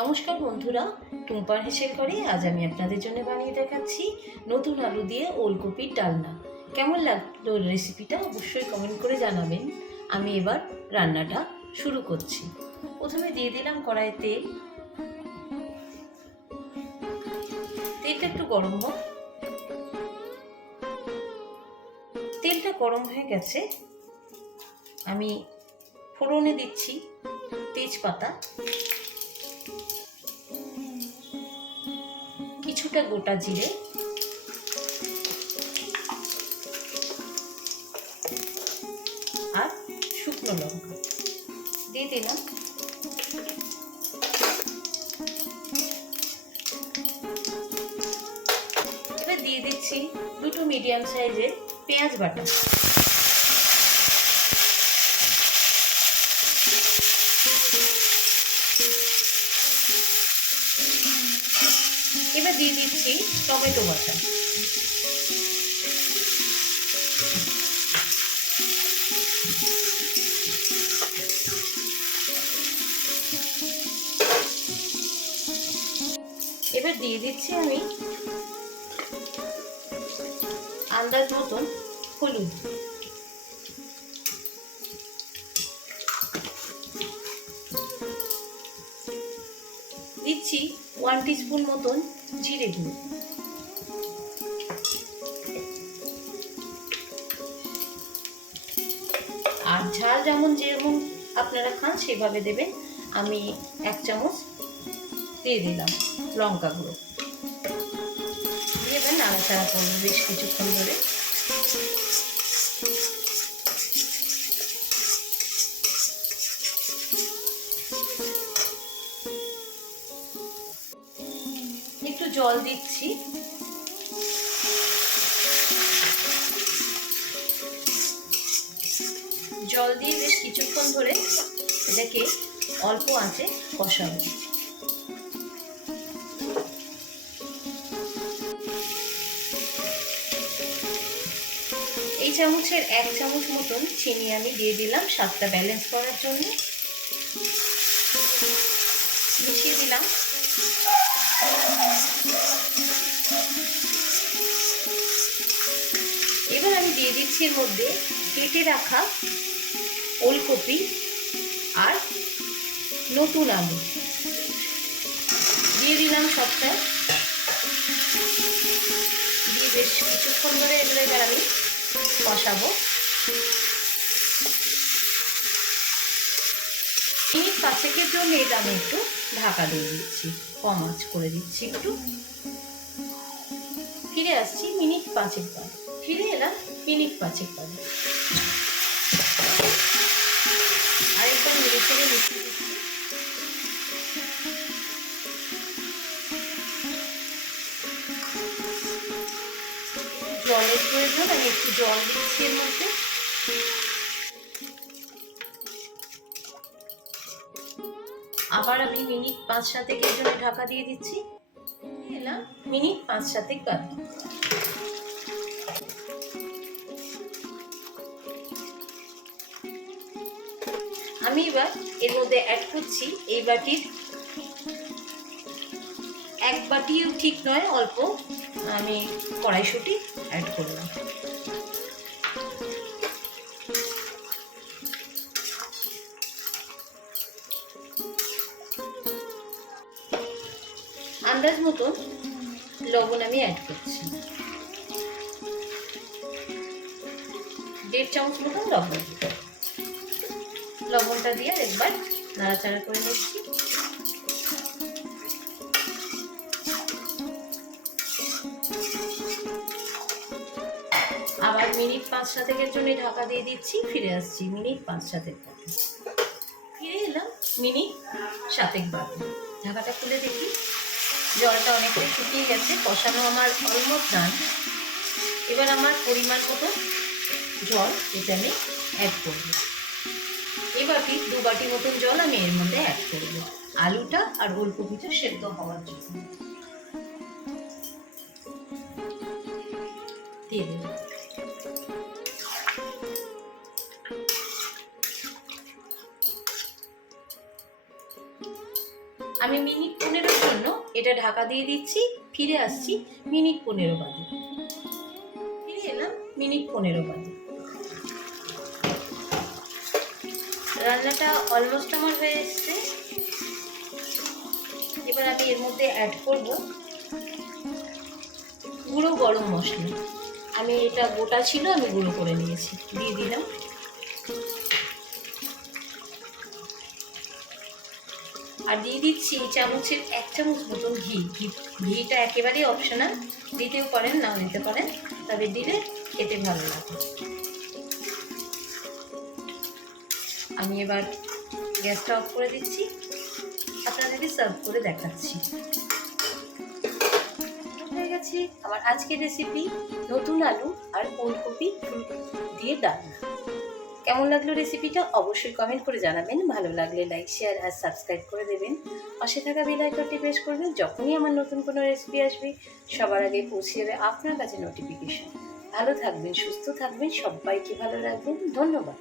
নমস্কার বন্ধুরা, টুম্পার হেসের ঘরে আজ আমি আপনাদের জন্য বানিয়ে দেখাচ্ছি নতুন আলু দিয়ে ওলকপির ডালনা। কেমন লাগল রেসিপিটা অবশ্যই কমেন্ট করে জানাবেন। আমি এবার রান্নাটা শুরু করছি। প্রথমে দিয়ে দিলাম কড়াইয়ে তেল। তেলটা একটু গরম হোক। তেলটা গরম হয়ে গেছে। আমি ফোড়নে দিচ্ছি তেজপাতা। কিছুটা গোটা জিরে। আর শুকনো লঙ্কা। দিয়ে দিলাম। এবার দিয়ে দিচ্ছি দুটো মিডিয়াম সাইজের পেঁয়াজ বাটা। দিয়ে দিচ্ছি টমেটো বাটা। এবার দিয়ে দিচ্ছি আমি আন্দাজ মতন হলুদ। দিচ্ছি ওয়ান টিস্পুন মতন জিরে গুঁড়ো। আর ঝাল যেমন যেরকম আপনারা খান, সেভাবে দেবেন। আমি এক চামচ দিয়ে দিলাম লঙ্কা গুঁড়ো। দিয়ে এবার নাড়াচাড়া করব বেশ কিছুক্ষণ ধরে। জল দিচ্ছি। জল দিয়ে বেশ কিছুক্ষণ ধরে এটাকে অল্প আঁচে কষাবো। এই চামচের এক চামচ মতন চিনি আমি দিয়ে দিলাম স্বাদটা ব্যালেন্স করার জন্য। এর মধ্যে কেটে রাখা ওলকপি আর নতুন আলু। দিয়ে দিলাম সবটা। দিয়ে বেশ কিছুক্ষণ ধরে এগুলো এবার আমি কষাবো। মিনিট জন্য এটা আমি একটু ঢাকা দিয়ে দিচ্ছি, কম আঁচ করে দিচ্ছি একটু। ফিরে আসছি মিনিট পাঁচেক পর। ফিরে এলাম মিনিট পাঁচেক পর আরেকবার নেড়ে ছেড়ে মিশিয়ে দিচ্ছি। জলের প্রয়োজন, আমি একটু জল দিচ্ছি এর মধ্যে। আবার আমি মিনিট পাঁচ সাতেকের জন্য ঢাকা দিয়ে দিচ্ছি। এলাম মিনিট পাঁচ সাতেক বাদ। আমি এবার এর মধ্যে অ্যাড করছি এই বাটির। এক বাটিও ঠিক নয়, অল্প। আমি কড়াইশুটি অ্যাড করলাম। আন্দাজ মতন লবণ আমি অ্যাড করছি। দেড় চামচ মতন লবণ লবণটা দিয়ে একবার নাড়াচাড়া করে নিচ্ছি। আবার মিনিট পাঁচ সাতেকের জন্য ঢাকা দিয়ে দিচ্ছি, ফিরে আসছি মিনিট পাঁচ সাতেক পরে। ফিরে এলাম মিনিট সাতেক বাদে। ঢাকাটা খুলে দেখি। জলটা অনেকটাই শুকিয়ে গেছে, কষানো আমার অলমোস্ট ডান এবার আমার পরিমাণ মতো জল এটা আমি অ্যাড করব। বাটি দু বাটি মতন জল আমি এর মধ্যে অ্যাড করব আলুটা আর ওলকপিটা সেদ্ধ হওয়ার জন্য। আমি মিনিট পনেরোর জন্য এটা ঢাকা দিয়ে দিচ্ছি, ফিরে আসছি মিনিট পনেরো বাদে। ফিরে এলাম মিনিট পনেরো বাদে। রান্নাটা অলমোস্ট আমার হয়ে এসছে। এবার আমি এর মধ্যে অ্যাড করব গুঁড়ো গরম মশলা। আমি এটা গোটা ছিল, আমি গুঁড়ো করে নিয়েছি, দিয়ে দিলাম। আর দিয়ে দিচ্ছি চামচের এক চামচ মতন ঘি। ঘি, ঘিটা একেবারেই অপশনাল দিতেও পারেন, নাও দিতে পারেন। তবে দিলে খেতে ভালো লাগে। আমি এবার গ্যাসটা অফ করে দিচ্ছি। আপনাদেরকে সার্ভ করে দেখাচ্ছি। হয়ে গেছে। আমার আজকের রেসিপি নতুন আলু আর ফুলকপি দিয়ে ডালনা কেমন লাগল রেসিপিটা অবশ্যই কমেন্ট করে জানাবেন। ভালো লাগলে লাইক শেয়ার আর সাবস্ক্রাইব করে দেবেন। পাশে থাকা বেল প্রেস করবেন। যখনই আমার নতুন কোনো রেসিপি আসবে, সবার আগে পৌঁছে যাবে আপনার কাছে নোটিফিকেশন ভালো থাকবেন, সুস্থ থাকবেন, সবাইকে ভালো রাখবেন। ধন্যবাদ।